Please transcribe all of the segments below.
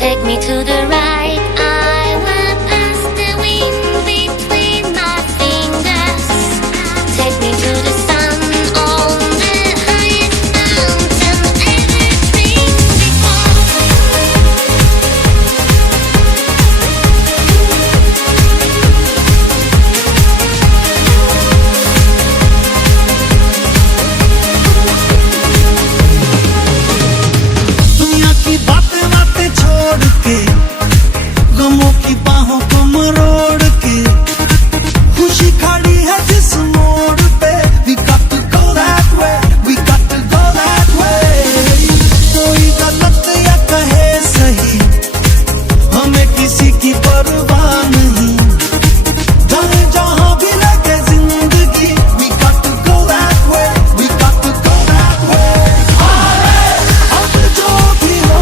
Take me to the right, I will pass the wind between my fingers. Take me to the sun on the highest mountain ever been before. दुनिया की बातें बातें छोड़ के, गमों की बाहों को मरोड़ के, खुशी खड़ी है जिस मोड़ पे, we got to go that way, we got to go that way. कोई गलत या कहे सही, हमें किसी की परवाह नहीं, जाने जहां भी लगे जिंदगी, we got to go that way, we got to go that way. अब जो भी हो,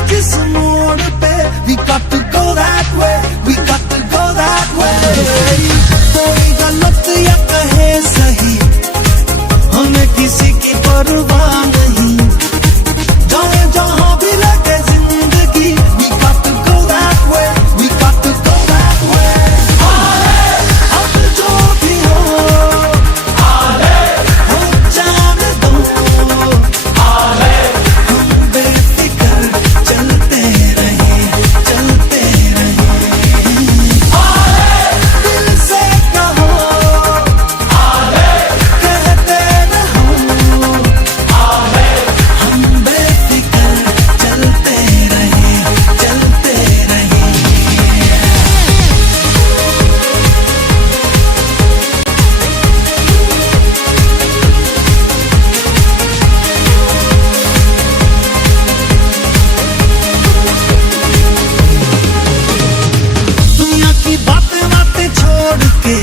है जिस मोड़ पे we got to go that way, we got to go that way. कोई गलत या कहे सही, हमें किसी की परवाह नहीं, जाए जहां भी लगे जिंदगी we got to go that way, we got to go that way. अब जो भी हो जाने दो, हम बेफिक्र चलते रहे दिल से कहो, कहते रहो, हम बेफिक्र चलते रहे दुनिया की बातें छोड़ के